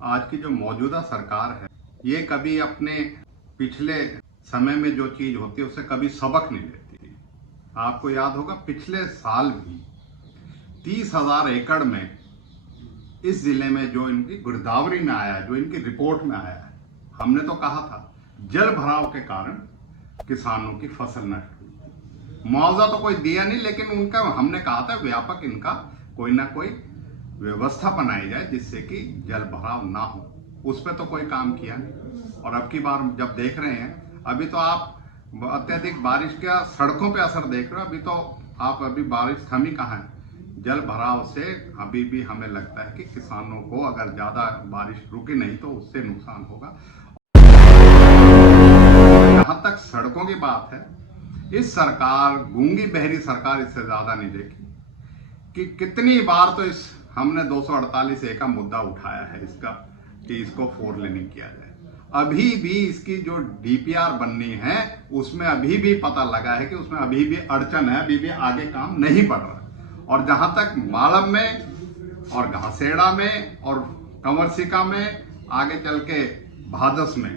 आज की जो मौजूदा सरकार है ये कभी अपने पिछले समय में जो चीज होती है उससे कभी सबक नहीं लेती। आपको याद होगा पिछले साल भी 30,000 एकड़ में इस जिले में जो इनकी गिरदावरी में आया है, जो इनकी रिपोर्ट में आया है, हमने तो कहा था जल भराव के कारण किसानों की फसल नष्ट हुई। मुआवजा तो कोई दिया नहीं, लेकिन उनका हमने कहा था व्यापक इनका कोई ना कोई व्यवस्था बनाई जाए जिससे कि जल भराव ना हो। उस पर तो कोई काम किया नहीं। और अब की बार जब देख रहे हैं, अभी तो आप अत्यधिक बारिश का सड़कों पे असर देख रहे हो। अभी तो आप अभी बारिश थमी कहाँ है। जल भराव से अभी भी हमें लगता है कि किसानों को अगर ज्यादा बारिश रुकी नहीं तो उससे नुकसान होगा। जहां तक सड़कों की बात है, इस सरकार गूंगी बहरी सरकार इससे ज्यादा नहीं देखी कि कितनी बार तो इस हमने 248A का मुद्दा उठाया है इसका कि इसको 4 लेनिंग किया जाए। अभी भी इसकी जो डीपीआर बननी है उसमें अभी भी पता लगा है कि उसमें अभी भी अड़चन है, अभी भी आगे काम नहीं बढ़ रहा। और जहां तक मालम में और घासेड़ा में और कंवरसिका में आगे चल के भादस में,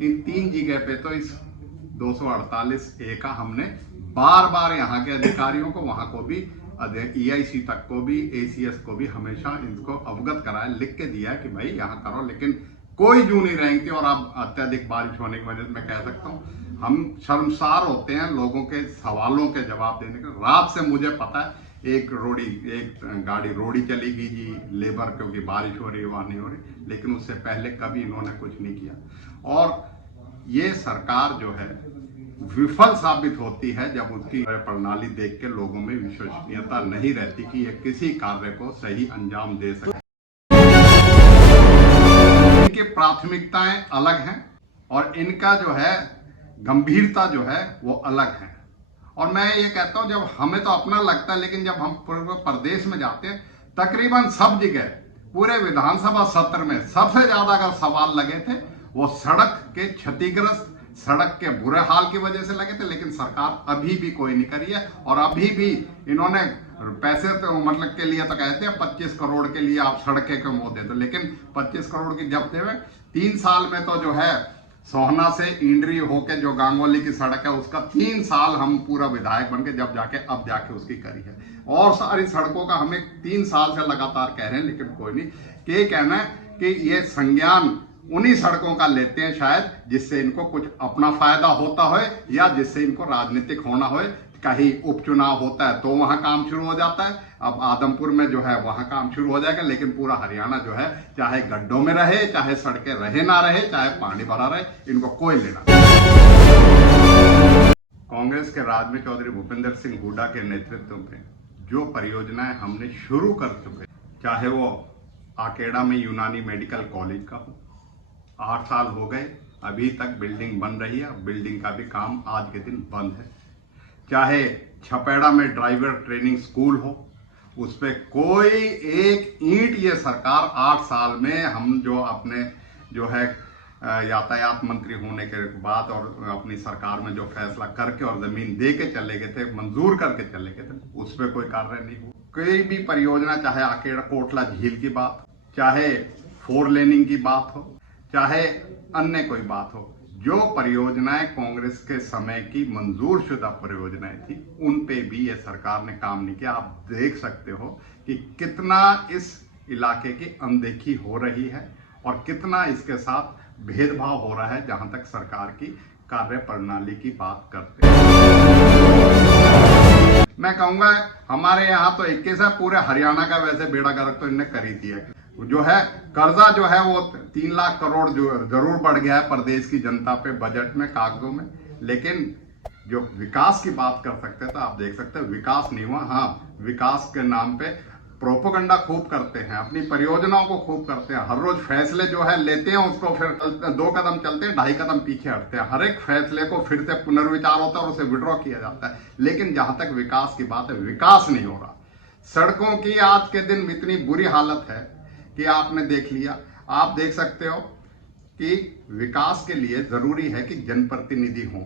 इन 3 जगह पे तो इस 248A का हमने बार बार यहाँ के अधिकारियों को, वहां को भी, EIC तक को भी, ACS को भी हमेशा इनको अवगत कराया, लिख के दिया कि भाई यहाँ करो, लेकिन कोई जू नहीं रहेंगे। और अब अत्यधिक बारिश होने की वजह से मैं कह सकता हूँ हम शर्मसार होते हैं लोगों के सवालों के जवाब देने के। रात से मुझे पता है एक गाड़ी रोड़ी चली गई जी लेबर, क्योंकि बारिश हो रही है वहां नहीं हो रही, लेकिन उससे पहले कभी इन्होंने कुछ नहीं किया। और ये सरकार जो है विफल साबित होती है जब उसकी प्रणाली देख के लोगों में विश्वसनीयता नहीं रहती कि ये किसी कार्य को सही अंजाम दे सके। इनकी प्राथमिकताएं अलग हैं और इनका जो है गंभीरता जो है वो अलग है। और मैं ये कहता हूं, जब हमें तो अपना लगता है, लेकिन जब हम पूर्व प्रदेश में जाते हैं तकरीबन सब जगह पूरे विधानसभा सत्र में सबसे ज्यादा अगर सवाल लगे थे वो सड़क के क्षतिग्रस्त, सड़क के बुरे हाल की वजह से लगे थे। लेकिन सरकार अभी भी कोई नहीं करी है। और अभी भी इन्होंने पैसे तो मतलब के लिए तो कहते हैं 25 करोड़ के लिए आप सड़कें क्यों वो दे दो, लेकिन 25 करोड़ की जब देवे 3 साल में तो जो है सोहना से इंड्री होके जो गांगोली की सड़क है उसका 3 साल हम पूरा विधायक बन के जब जाके अब जाके उसकी करी है। और सारी सड़कों का हमें 3 साल से लगातार कह रहे हैं, लेकिन कोई नहीं। ये कहना है कि ये संज्ञान उन्हीं सड़कों का लेते हैं शायद जिससे इनको कुछ अपना फायदा होता हो या जिससे इनको राजनीतिक होना हो। कहीं उपचुनाव होता है तो वहां काम शुरू हो जाता है। अब आदमपुर में जो है वहां काम शुरू हो जाएगा, लेकिन पूरा हरियाणा जो है चाहे गड्ढों में रहे, चाहे सड़कें रहे ना रहे, चाहे पानी भरा रहे, इनको कोई लेना नहीं। कांग्रेस के राज में चौधरी भूपेंद्र सिंह हुड्डा के नेतृत्व में जो परियोजनाएं हमने शुरू कर चुके, चाहे वो आकेड़ा में यूनानी मेडिकल कॉलेज का हो, 8 साल हो गए अभी तक बिल्डिंग बन रही है, बिल्डिंग का भी काम आज के दिन बंद है। चाहे छपेड़ा में ड्राइवर ट्रेनिंग स्कूल हो, उस पर कोई एक ईंट ये सरकार 8 साल में, हम जो अपने जो है यातायात मंत्री होने के बाद और अपनी सरकार में जो फैसला करके और जमीन दे के चले गए थे, मंजूर करके चले गए थे, उस पर कोई कार्य नहीं हुआ। कोई भी परियोजना, चाहे आकेड़ा कोटला झील की बात, चाहे 4 लेनिंग की बात हो, चाहे अन्य कोई बात हो, जो परियोजनाएं कांग्रेस के समय की मंजूर शुदा परियोजनाएं थी उन पे भी ये सरकार ने काम नहीं किया। आप देख सकते हो कि कितना इस इलाके की अनदेखी हो रही है और कितना इसके साथ भेदभाव हो रहा है जहां तक सरकार की कार्य प्रणाली की बात करते हैं। मैं कहूंगा हमारे यहाँ तो 21 है, पूरे हरियाणा का वैसे बेड़ा गर्क तो इन्हें कर ही दिया। जो है कर्जा जो है वो 3 लाख करोड़ जो जरूर बढ़ गया है प्रदेश की जनता पे बजट में, कागजों में, लेकिन जो विकास की बात कर सकते थे तो आप देख सकते हैं विकास नहीं हुआ। हाँ, विकास के नाम पे प्रोपोगंडा खूब करते हैं, अपनी परियोजनाओं को खूब करते हैं, हर रोज फैसले जो है लेते हैं उसको फिर 2 कदम चलते हैं 2.5 कदम पीछे हटते हैं। हर एक फैसले को फिर से पुनर्विचार होता है और उसे विड्रॉ किया जाता है, लेकिन जहां तक विकास की बात है विकास नहीं हो रहा। सड़कों की आज के दिन इतनी बुरी हालत है कि आपने देख लिया। आप देख सकते हो कि विकास के लिए जरूरी है कि जनप्रतिनिधि हो।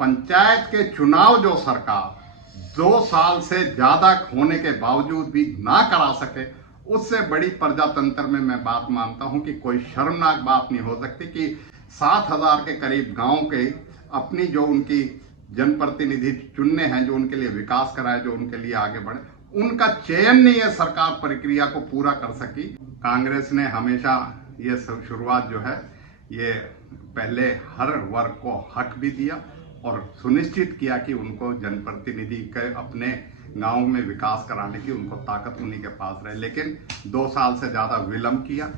पंचायत के चुनाव जो सरकार 2 साल से ज्यादा होने के बावजूद भी ना करा सके, उससे बड़ी प्रजातंत्र में मैं बात मानता हूं कि कोई शर्मनाक बात नहीं हो सकती कि 7,000 के करीब गांव के अपनी जो उनकी जनप्रतिनिधि चुनने हैं, जो उनके लिए विकास कराए, जो उनके लिए आगे बढ़े, उनका चयन नहीं है सरकार प्रक्रिया को पूरा कर सकी। कांग्रेस ने हमेशा ये शुरुआत जो है ये पहले हर वर्ग को हक भी दिया और सुनिश्चित किया कि उनको जनप्रतिनिधि के अपने गांव में विकास कराने की उनको ताकत उन्हीं के पास रहे, लेकिन 2 साल से ज्यादा विलंब किया।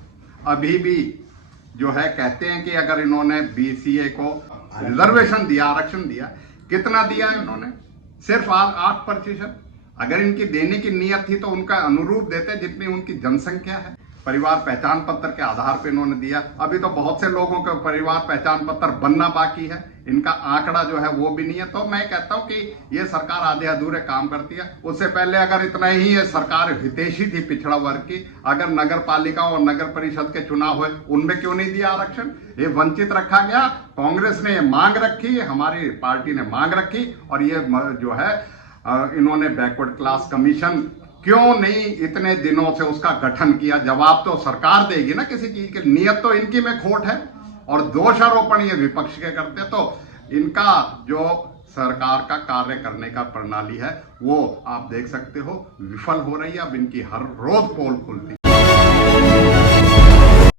अभी भी जो है कहते हैं कि अगर इन्होंने BCA को रिजर्वेशन दिया, आरक्षण दिया, कितना दिया है इन्होंने? सिर्फ 8%। अगर इनकी देने की नीयत थी तो उनका अनुरूप देते जितनी उनकी जनसंख्या है। परिवार पहचान पत्र के आधार पर इन्होंने दिया। अभी तो बहुत से लोगों का परिवार पहचान पत्र बनना बाकी है, इनका आंकड़ा जो है वो भी नहीं है। तो मैं कहता हूं कि ये सरकार आधे अधूरे काम करती है। उससे पहले अगर इतना ही ये सरकार हितैषी थी पिछड़ा वर्ग की, अगर नगर पालिका और नगर परिषद के चुनाव हुए उनमें क्यों नहीं दिया आरक्षण? ये वंचित रखा गया। कांग्रेस ने ये मांग रखी, हमारी पार्टी ने मांग रखी और ये जो है इन्होंने बैकवर्ड क्लास कमीशन क्यों नहीं इतने दिनों से उसका गठन किया? जवाब तो सरकार देगी ना किसी चीज की। नियत तो इनकी में खोट है और दोषारोपण ये विपक्ष के करते। तो इनका जो सरकार का कार्य करने का प्रणाली है वो आप देख सकते हो विफल हो रही है। अब इनकी हर रोज पोल खुलती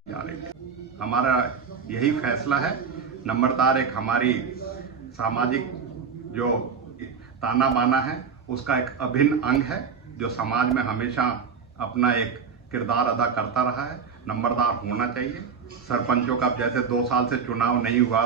जा रही है। हमारा यही फैसला है। नंबरदार एक हमारी सामाजिक जो ताना बाना है उसका एक अभिन्न अंग है जो समाज में हमेशा अपना एक किरदार अदा करता रहा है। नंबरदार होना चाहिए। सरपंचों का जैसे 2 साल से चुनाव नहीं हुआ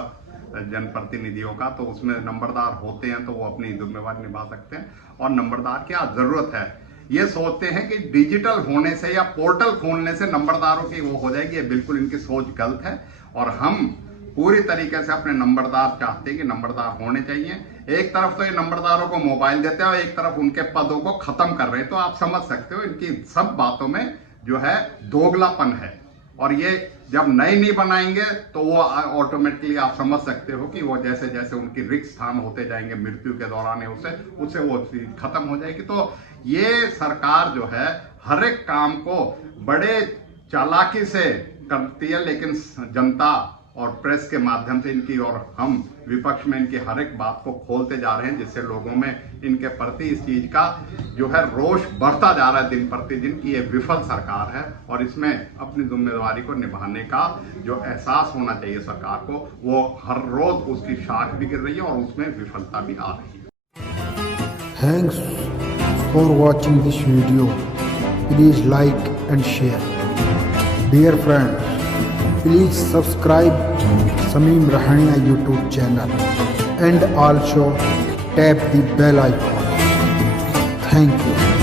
जनप्रतिनिधियों का, तो उसमें नंबरदार होते हैं तो वो अपनी जिम्मेवारी निभा सकते हैं। और नंबरदार क्या जरूरत है? ये सोचते हैं कि डिजिटल होने से या पोर्टल खोलने से नंबरदारों की वो हो जाएगी। ये बिल्कुल इनकी सोच गलत है और हम पूरी तरीके से अपने नंबरदार चाहते हैं कि नंबरदार होने चाहिए। एक तरफ तो ये नंबरदारों को मोबाइल देते हैं और एक तरफ उनके पदों को खत्म कर रहे हैं। तो आप समझ सकते हो इनकी सब बातों में जो है दोगलापन है। और ये जब नई बनाएंगे तो वो ऑटोमेटिकली आप समझ सकते हो कि वो जैसे जैसे उनकी रिक्त स्थान होते जाएंगे मृत्यु के दौरान उससे वो खत्म हो जाएगी। तो ये सरकार जो है हर एक काम को बड़े चालाकी से करती है, लेकिन जनता और प्रेस के माध्यम से इनकी और हम विपक्ष में इनकी हर एक बात को खोलते जा रहे हैं, जिससे लोगों में इनके प्रति इस चीज का जो है रोष बढ़ता जा रहा है दिन प्रतिदिन कि ये विफल सरकार है। और इसमें अपनी जिम्मेदारी को निभाने का जो एहसास होना चाहिए सरकार को, वो हर रोज उसकी शाख भी गिर रही है और उसमें विफलता भी आ रही है। Thanks for watching this video. Please like and share. Dear friends, please subscribe Sameem Rahania YouTube channel and also tap the bell icon. Thank you.